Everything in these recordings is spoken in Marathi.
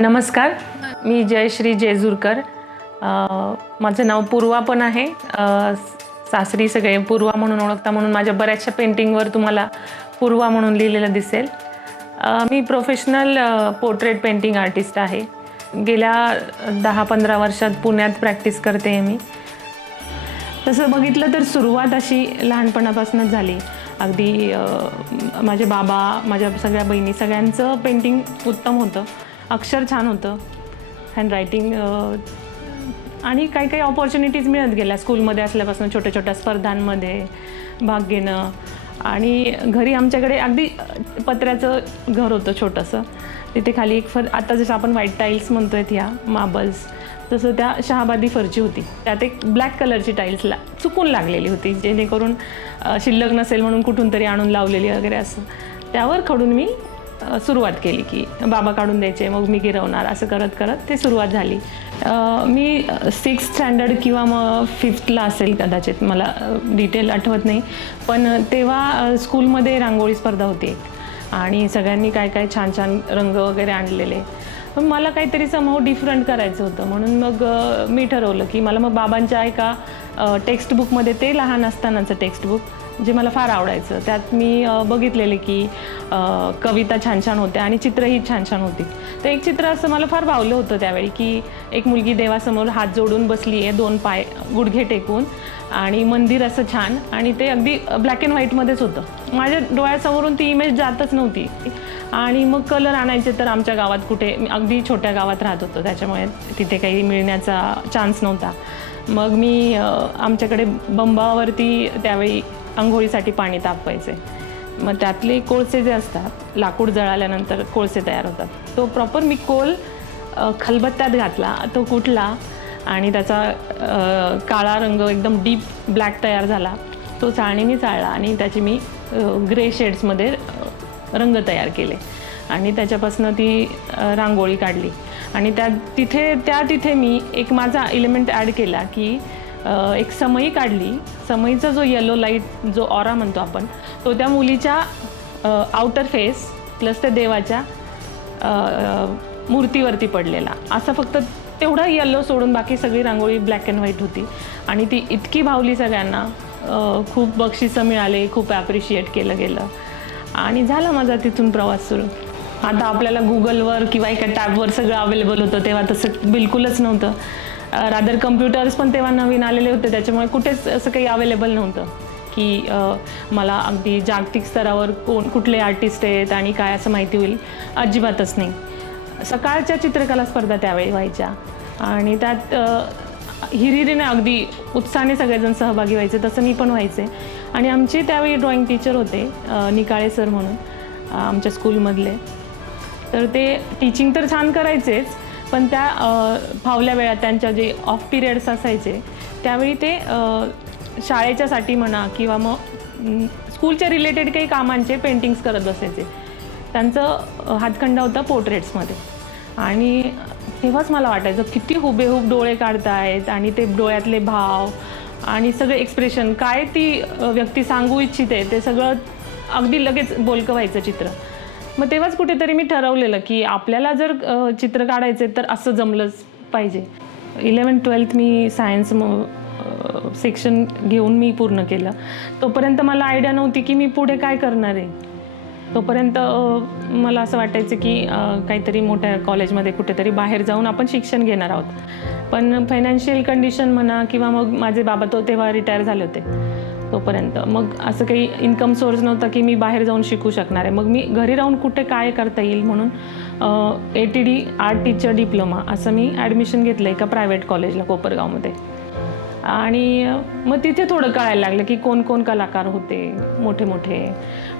नमस्कार, मी जयश्री जेजुरकर. माझं नाव पूर्वा पण आहे. सासरी सगळे पूर्वा म्हणून ओळखता, म्हणून माझ्या बऱ्याचशा पेंटिंगवर तुम्हाला पूर्वा म्हणून लिहिलेलं दिसेल. मी प्रोफेशनल पोर्ट्रेट पेंटिंग आर्टिस्ट आहे. गेल्या 10-15 वर्षात पुण्यात प्रॅक्टिस करते आहे मी. तसं बघितलं तर सुरुवात अशी लहानपणापासूनच झाली. अगदी माझे बाबा, माझ्या सगळ्या बहिणी, सगळ्यांचं पेंटिंग उत्तम होतं. अक्षर छान होतं, हँडरायटिंग, आणि काही काही ऑपॉर्च्युनिटीज मिळत गेल्या. स्कूलमध्ये असल्यापासून छोट्या छोट्या स्पर्धांमध्ये भाग घेणं. आणि घरी आमच्याकडे अगदी पत्र्याचं घर होतं छोटंसं. तिथे खाली एक आता जसं आपण व्हाईट टाईल्स म्हणतो आहेत ह्या मार्बल्स, तसं त्या शहाबादी फरची होती. त्यात एक ब्लॅक कलरची टाईल्सला चुकून लागलेली होती, जेणेकरून शिल्लक नसेल म्हणून कुठून तरी आणून लावलेली वगैरे असं. त्यावर खडून मी सुरुवात केली की बाबा काढून द्यायचे, मग मी गिरवणार, असं करत करत ते सुरुवात झाली. मी 6th स्टँडर्ड किंवा मग 5thला असेल कदाचित, मला डिटेल आठवत नाही. पण तेव्हा स्कूलमध्ये रांगोळी स्पर्धा होती आणि सगळ्यांनी काय काय छान छान रंग वगैरे आणलेले. पण मला काहीतरी समहाऊ डिफरंट करायचं होतं, म्हणून मग मी ठरवलं की मला मग बाबांच्या एका टेक्स्टबुकमध्ये, ते लहान असतानाचं टेक्स्टबुक जे मला फार आवडायचं, त्यात मी बघितलेले की कविता छान छान होत्या आणि चित्रही छान छान होती. तर एक चित्र असं मला फार भावलं होतं त्यावेळी की एक मुलगी देवासमोर हात जोडून बसली आहे, 2 पाय गुडघे टेकून, आणि मंदिर असं छान, आणि ते अगदी ब्लॅक अँड व्हाईटमध्येच होतं. माझ्या डोळ्यासमोरून ती इमेज जातच नव्हती. आणि मग कलर आणायचे तर आमच्या गावात कुठे, अगदी छोट्या गावात राहत होतो, त्याच्यामुळे तिथे काही मिळण्याचा चान्स नव्हता. मग मी आमच्याकडे बंबावरती त्यावेळी अंघोळीसाठी पाणी तापवायचे. मग त्यातले कोळसे जे असतात, लाकूड जळाल्यानंतर कोळसे तयार होतात, तो प्रॉपर मी कोल खलबत्त्यात घातला, तो कुठला आणि त्याचा काळा रंग एकदम डीप ब्लॅक तयार झाला. तो चाळणीने चाळला आणि त्याची मी ग्रे शेड्समध्ये रंग तयार केले आणि त्याच्यापासून ती रांगोळी काढली. आणि तिथे मी एक माझा एलिमेंट ॲड केला की एक समई काढली. समईचा जो येलो लाईट, जो ऑरा म्हणतो आपण, तो त्या मुलीच्या आउटर फेस प्लस त्या देवाच्या मूर्तीवरती पडलेला. असं फक्त तेवढा येलो सोडून बाकी सगळी रांगोळी ब्लॅक अँड व्हाईट होती. आणि ती इतकी भावली सगळ्यांना, खूप बक्षिसं मिळाले, खूप ॲप्रिशिएट केलं गेलं आणि झाला माझा तिथून प्रवास सुरू. आता आपल्याला गुगलवर किंवा एका टॅबवर सगळं अवेलेबल होतं, तेव्हा तसं बिलकुलच नव्हतं. रादर कम्प्युटर्स पण तेव्हा नवीन आलेले होते, त्याच्यामुळे कुठेच असं काही अवेलेबल नव्हतं की मला अगदी जागतिक स्तरावर कुठले आर्टिस्ट आहेत आणि काय असं माहिती होईल, अजिबातच नाही. सकाळच्या चित्रकला स्पर्धा त्यावेळी व्हायच्या आणि त्यात हिरिरीने अगदी उत्साहाने सगळेजण सहभागी व्हायचे, तसं मी पण व्हायचे. आणि आमचे त्यावेळी ड्रॉइंग टीचर होते, निकाळे सर म्हणून आमच्या स्कूलमधले. तर ते टीचिंग तर छान करायचेच, पण त्या फावल्या वेळात त्यांच्या जे ऑफ पिरियड्स असायचे त्यावेळी ते शाळेच्यासाठी म्हणा किंवा मग स्कूलच्या रिलेटेड काही कामांचे पेंटिंग्स करत बसायचे. त्यांचं हातखंडा होता पोर्ट्रेट्समध्ये. आणि तेव्हाच मला वाटायचं किती हुबेहूब डोळे काढतायत आणि ते डोळ्यातले भाव आणि सगळे एक्सप्रेशन, काय ती व्यक्ती सांगू इच्छिते ते सगळं अगदी लगेच बोलकं व्हायचं चित्र. मग तेव्हाच कुठेतरी मी ठरवलेलं की आपल्याला जर चित्र काढायचे तर असं जमलंच पाहिजे. 11th-12th मी सायन्स सेक्शन घेऊन मी पूर्ण केलं. तोपर्यंत मला आयडिया नव्हती की मी पुढे काय करणार आहे. तोपर्यंत मला असं वाटायचं की काहीतरी मोठ्या कॉलेजमध्ये कुठेतरी बाहेर जाऊन आपण शिक्षण घेणार आहोत. पण फायनान्शियल कंडिशन म्हणा किंवा मग माझे बाबा तेव्हा रिटायर झाले होते तोपर्यंत, मग असं काही इन्कम सोर्स नव्हता की मी बाहेर जाऊन शिकू शकणार आहे. मग मी घरी राहून कुठे काय करता येईल म्हणून ATD आर्ट टीचर डिप्लोमा असं मी ॲडमिशन घेतलं एका प्रायव्हेट कॉलेजला कोपरगावमध्ये. आणि मग तिथे थोडं कळायला लागलं की कोण कोण कलाकार होते मोठे मोठे,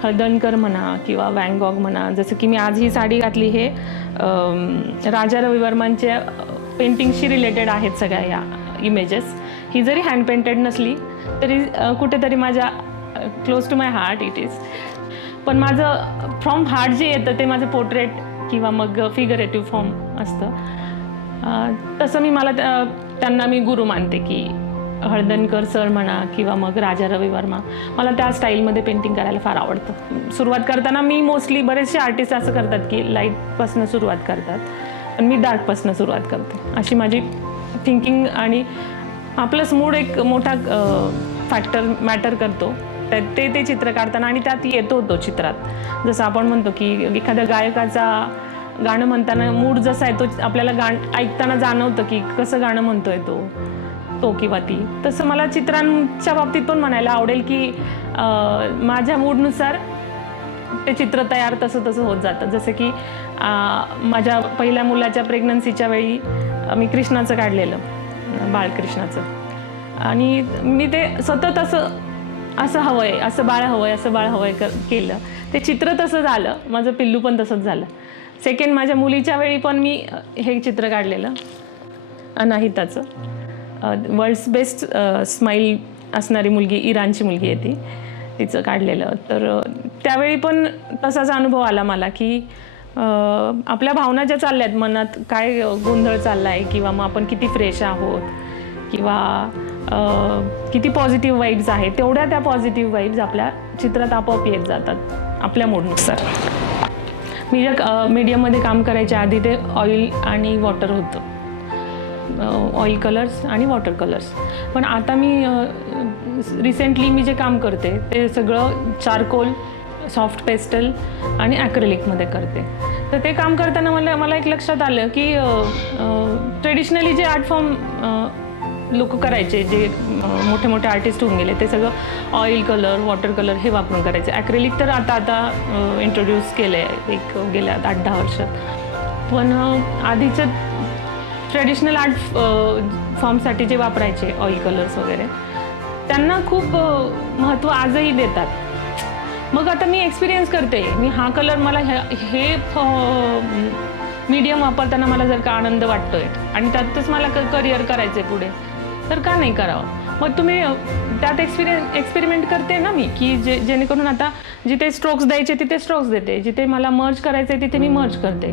हळदणकर म्हणा किंवा वॅन गॉग म्हणा. जसं की मी आज ही साडी घातली, हे राजा रवी वर्मांच्या पेंटिंगशी रिलेटेड आहेत सगळ्या या इमेजेस. ही जरी हँड पेंटेड नसली तरी कुठेतरी माझ्या close to my heart it is. पण माझं फ्रॉम हार्ट जे येतं ते माझं पोर्ट्रेट किंवा मग फिगरेटिव्ह फॉर्म असतं. तसं मला त्यांना मी गुरु मानते की हळदणकर सर म्हणा किंवा मग राजा रवी वर्मा, मला त्या स्टाईलमध्ये पेंटिंग करायला फार आवडतं. सुरुवात करताना मी मोस्टली बरेचसे आर्टिस्ट असं करतात की लाईटपासून सुरुवात करतात, पण मी डार्कपासून सुरुवात करते, अशी माझी थिंकिंग. आणि आपलंच मूड एक मोठा फॅक्टर मॅटर करतो ते चित्र काढताना, आणि त्यात येतो तो चित्रात. जसं आपण म्हणतो की एखाद्या गायकाचा गाणं म्हणताना मूड जसा आहे तो आपल्याला ऐकताना जाणवतं की कसं गाणं म्हणतोय तो किंवा ती. तसं मला चित्रांच्या बाबतीत पण म्हणायला आवडेल की माझ्या मूडनुसार ते चित्र तयार तसं होत जातं. जसं की माझ्या पहिल्या मुलाच्या प्रेग्नन्सीच्या वेळी मी कृष्णाचं काढलेलं, बाळकृष्णाचं, आणि मी ते सतत असं हवं आहे, असं बाळ हवं आहे केलं. ते चित्र तसं झालं, माझं पिल्लू पण तसंच झालं. सेकंड माझ्या मुलीच्या वेळी पण मी हे चित्र काढलेलं अनाहिताचं, वर्ल्ड्स बेस्ट स्माईल असणारी मुलगी, इराणची मुलगी आहे ती, तिचं काढलेलं. तर त्यावेळी पण तसाच अनुभव आला मला की आपल्या भावना ज्या चालल्यात, मनात काय गोंधळ चालला आहे, किंवा मग आपण किती फ्रेश आहोत, किंवा किती पॉझिटिव्ह वाईब्स आहेत, तेवढ्या त्या पॉझिटिव्ह वाईब्स आपल्या चित्रात आपोआप येत जातात आपल्या मूडनुसार. मी ज्या मीडियममध्ये काम करायच्या आधी ते ऑइल आणि वॉटर होतं, ऑइल कलर्स आणि वॉटर कलर्स. पण आता मी रिसेंटली मी जे काम करते ते सगळं चारकोल, सॉफ्ट पेस्टल आणि ॲक्रेलिकमध्ये करते. तर ते काम करताना मला एक लक्षात आलं की ट्रेडिशनली जे आर्ट फॉर्म लोक करायचे, जे मोठे मोठे आर्टिस्ट होऊन गेले, ते सगळं ऑइल कलर, वॉटर कलर हे वापरून करायचे. ॲक्रेलिक तर आता इंट्रोड्यूस केलं आहे एक गेल्या 8-10 वर्षात. पण आधीचं ट्रेडिशनल आर्ट फॉर्मसाठी जे वापरायचे ऑइल कलर्स वगैरे, त्यांना खूप महत्त्व आजही देतात. मग आता मी एक्सपिरियन्स करते, मी हा कलर मला हे मीडियम वापरताना मला जर का आनंद वाटतोय आणि त्यातच मला करिअर करायचं आहे पुढे, तर का नाही करावं. मग तुम्ही त्यात एक्सपेरिमेंट करते ना मी, की जेणेकरून आता जिथे स्ट्रोक्स द्यायचे तिथे स्ट्रोक्स देते, जिथे मला मर्ज करायचं आहे तिथे मी मर्ज करते.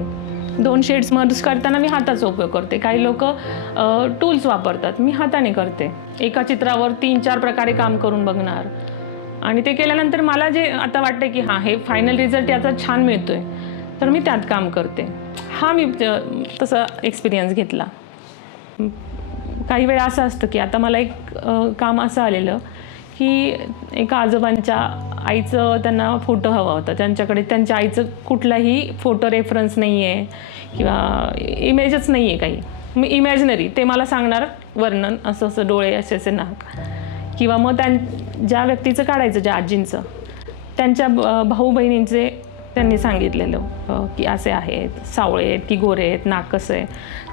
2 शेड्स मर्ज करताना मी हाताचा उपयोग करते. काही लोक टूल्स वापरतात, मी हाताने करते. एका चित्रावर 3-4 प्रकारे काम करून बघणार, आणि ते केल्यानंतर मला जे आता वाटतं की हां, हे फायनल रिझल्ट याचा छान मिळतोय, तर मी त्यात काम करते. हा मी तसा एक्सपिरियन्स घेतला. काही वेळा असं असतं की आता मला एक काम असं आलेलं की एका आजोबांच्या आईचं त्यांना फोटो हवा होता. त्यांच्याकडे त्यांच्या आईचं कुठलाही फोटो रेफरन्स नाही आहे किंवा इमेजच नाही आहे काही. मी इमॅजिनरी ते मला सांगणार वर्णन, असं असं डोळे, असे असे नाक, किंवा मग ज्या व्यक्तीचं काढायचं, ज्या आजींचं, त्यांच्या भाऊ बहिणींचे त्यांनी सांगितलेलं की असे आहेत, सावळे आहेत की गोरे आहेत, नाक कसं आहे,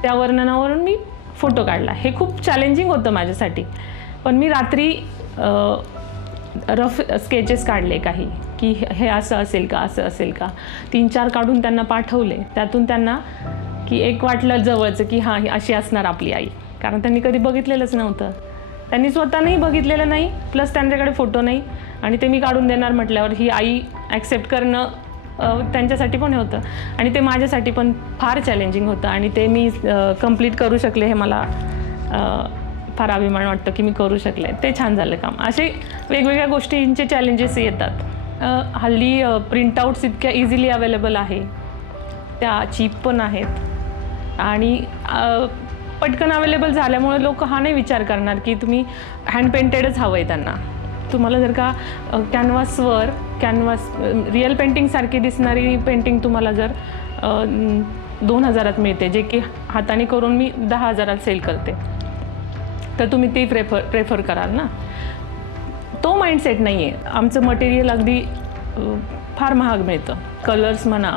त्या वर्णनावरून मी फोटो काढला. हे खूप चॅलेंजिंग होतं माझ्यासाठी. पण मी रात्री रफ स्केचेस काढले काही, की हे असं असेल का, असं असेल का, 3-4 काढून त्यांना पाठवले. त्यातून त्यांना की एक वाटलं जवळचं की हां, ही अशी असणार आपली आई, कारण त्यांनी कधी बघितलेलंच नव्हतं. त्यांनी स्वतःही बघितलेलं नाही, प्लस त्यांच्याकडे फोटो नाही, आणि ते मी काढून देणार म्हटल्यावर ही आई ॲक्सेप्ट करणं त्यांच्यासाठी पण होतं, आणि ते माझ्यासाठी पण फार चॅलेंजिंग होतं. आणि ते मी कंप्लीट करू शकले, हे मला फार अभिमान वाटतं की मी करू शकले. ते छान झालं काम. असे वेगवेगळ्या गोष्टींचे चॅलेंजेस येतात. हल्ली प्रिंटआउट्स इतक्या इझिली अवेलेबल आहे, त्या चीप पण आहेत, आणि पटकन अवेलेबल झाल्यामुळे लोक हा नाही विचार करणार की तुम्ही हँड पेंटेडच हवं आहे त्यांना. तुम्हाला जर का कॅनव्हास रिअल पेंटिंगसारखी दिसणारी पेंटिंग तुम्हाला जर 2000 मिळते, जे की हाताने करून मी 10,000 सेल करते, तर तुम्ही ती प्रेफर कराल ना. तो माइंडसेट नाही आहे. आमचं मटेरियल अगदी फार महाग मिळतं. कलर्स म्हणा,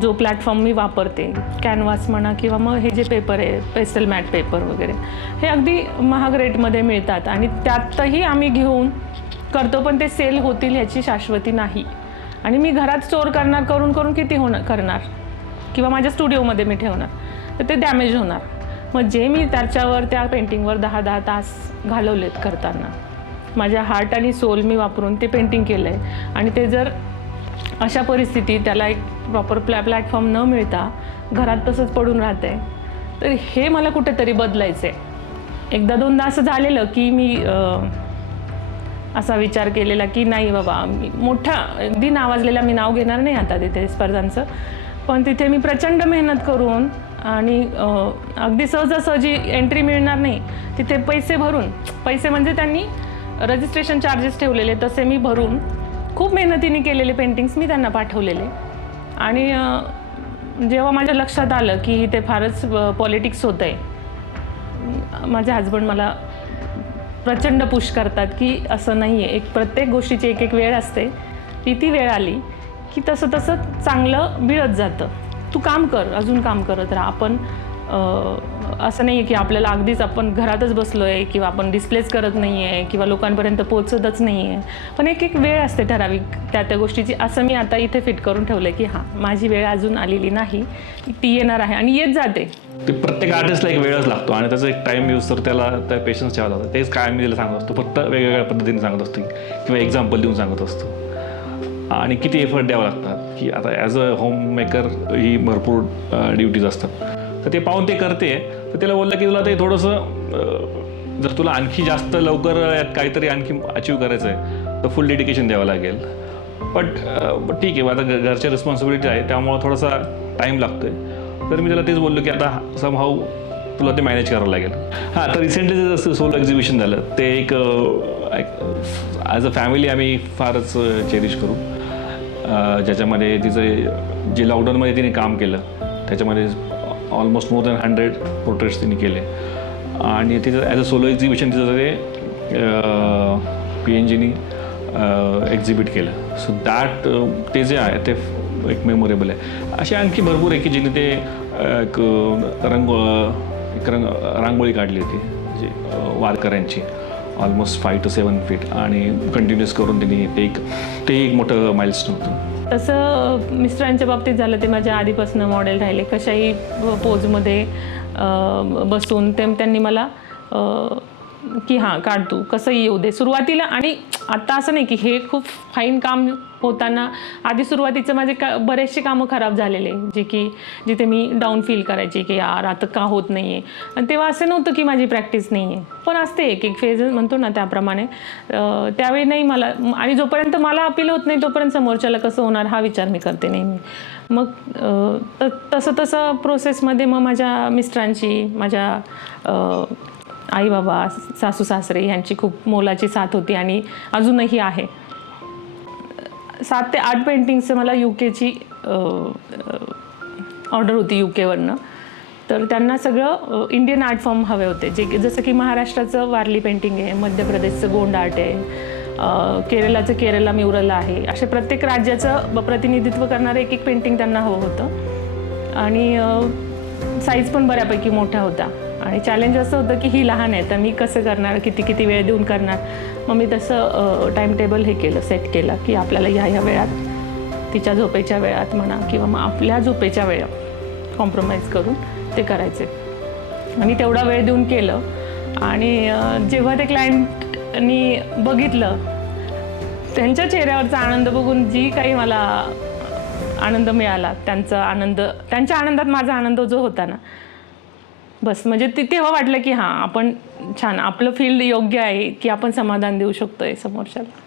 जो प्लॅटफॉर्म मी वापरते, कॅनव्हास म्हणा, किंवा मग हे जे पेपर आहे पेस्टल मॅट पेपर वगैरे, हे अगदी महाग रेटमध्ये मिळतात, आणि त्यातही आम्ही घेऊन करतो. पण ते सेल होतील ह्याची शाश्वती नाही. आणि मी घरात स्टोअर करून किती करणार, किंवा माझ्या स्टुडिओमध्ये मी ठेवणार, तर ते डॅमेज होणार. मग जे मी त्याच्यावर, त्या पेंटिंगवर 10-10 तास घालवलेत करताना, माझ्या हार्ट आणि सोल मी वापरून ते पेंटिंग केलं आहे, आणि ते जर अशा परिस्थितीत त्याला एक प्रॉपर प्लॅटफॉर्म न मिळता घरात तसंच पडून राहते, तर हे मला कुठेतरी बदलायचं आहे. 1-2दा असं झालेलं की मी असा विचार केलेला की नाही बाबा, मोठ्या अगदी नावाजलेला मी नाव घेणार नाही आता तिथे स्पर्धांचं, पण तिथे मी प्रचंड मेहनत करून आणि अगदी सहजासहजी एंट्री मिळणार नाही, तिथे पैसे भरून, पैसे म्हणजे त्यांनी रजिस्ट्रेशन चार्जेस ठेवलेले तसे मी भरून खूप मेहनतीने केलेले पेंटिंग्स मी त्यांना पाठवलेले. आणि जेव्हा माझ्या लक्षात आलं की ते फारच पॉलिटिक्स होतं आहे, माझे हजबंड मला प्रचंड पुश करतात की असं नाही आहे, प्रत्येक गोष्टीची एक एक वेळ असते, ती वेळ आली की तसं तसं चांगलं मिळत जातं, तू काम कर, अजून काम करत राहा. आपण असं नाही आहे की आपल्याला अगदीच आपण घरातच बसलो आहे किंवा आपण डिस्प्लेच करत नाही आहे किंवा लोकांपर्यंत पोचतच नाही आहे, पण एक एक वेळ असते ठराविक त्या गोष्टीची. असं मी आता इथे फिट करून ठेवलं की हां, माझी वेळ अजून आलेली नाही, ती येणार आहे आणि येत जाते. ते प्रत्येक आर्टिस्टला एक वेळच लागतो आणि त्याचा एक टाईम यूज तर त्याला त्या पेशन्स ठेवायला लागतं. तेच काय मी त्याला सांगत असतो, फक्त वेगवेगळ्या पद्धतीने सांगत असतो किंवा एक्झाम्पल देऊन सांगत असतो. आणि किती एफर्ट द्यावं लागतात की आता ॲज अ होम मेकर ही भरपूर ड्युटीज असतात, तर ते पाहून ते करते. तर त्याला बोललं की तुला ते थोडंसं जर तुला आणखी जास्त लवकर यात काहीतरी आणखी अचीव करायचं आहे तर फुल डेडिकेशन द्यावं लागेल. बट ठीक आहे, आता घरच्या रिस्पॉन्सिबिलिटी आहे त्यामुळं थोडासा टाईम लागतो आहे. तर मी त्याला तेच बोललो की आता समहाऊ तुला ते मॅनेज करावं लागेल. हां, तर रिसेंटली जसं सोलो एक्झिबिशन झालं ते एक ॲज अ फॅमिली आम्ही फारच चेरिश करू, ज्याच्यामध्ये तिचं जे लॉकडाऊनमध्ये तिने काम केलं त्याच्यामध्ये ऑलमोस्ट मोर दॅन 100 पोर्ट्रेट्स तिने केले. आणि तिचं ॲज अ सोलो एक्झिबिशन तिचं ते PNGनी एक्झिबिट केलं. सो दॅट ते जे आहे ते एक मेमोरेबल आहे. असे आणखी भरपूर आहे की जिने ते एक रांगोळी काढली होती जे वारकऱ्यांची ऑलमोस्ट 5 to 7 फीट आणि कंटिन्यूस करून त्यांनी ते एक मोठं माइलस्टोन होतं. तसं मिस्टरांच्या बाबतीत झालं, ते माझ्या आधीपासून मॉडेल राहिले, कशाही पोजमध्ये बसून त्यांनी मला की हां काढ तू, कसंही येऊ दे सुरुवातीला. आणि आता असं नाही की हे खूप फाईन काम होताना आधी सुरुवातीचं माझे बरेचसे कामं खराब झालेले, जिथे मी डाऊन फील करायची की यार आता का होत नाही आहे. आणि तेव्हा असं नव्हतं की माझी प्रॅक्टिस नाही आहे, पण असते एक एक फेज म्हणतो ना त्याप्रमाणे. त्यावेळी नाही मला, आणि जोपर्यंत मला अपील होत नाही तोपर्यंत समोरच्याला कसं होणार हा विचार मी करते नेहमी. मग तसं प्रोसेसमध्ये मग माझ्या मिस्टरांची, माझ्या आई बाबा, सासू सासरे यांची खूप मोलाची साथ होती आणि अजूनही आहे. 7 ते 8 पेंटिंग्सचं मला UKची ऑर्डर होती UKवरनं. तर त्यांना सगळं इंडियन आर्ट फॉर्म हवे होते, जे जसं की महाराष्ट्राचं वारली पेंटिंग आहे, मध्य प्रदेशचं गोंड आर्ट आहे, केरळाचं केरला म्युरल आहे, असे प्रत्येक राज्याचं प्रतिनिधित्व करणारं एक एक पेंटिंग त्यांना हवं होतं. आणि साईज पण बऱ्यापैकी मोठा होता. आणि चॅलेंज असं होतं की ही लहान आहे तर मी कसं करणार, किती वेळ देऊन करणार. मग मी तसं टाईम टेबल सेट केलं की आपल्याला ह्या वेळात, तिच्या झोपेच्या वेळात म्हणा किंवा मग आपल्या झोपेच्या वेळा कॉम्प्रोमाइज करून ते करायचे. आणि तेवढा वेळ देऊन केलं. आणि जेव्हा ते क्लायंटनी बघितलं, त्यांच्या चेहऱ्यावरचा आनंद बघून जी काही मला आनंद मिळाला, त्यांच्या आनंदात माझा आनंद जो होता ना, बस म्हणजे तेव्हा वाटलं की हां, आपण छान, आपलं फील्ड योग्य आहे की आपण समाधान देऊ शकतोय समोरच्याला.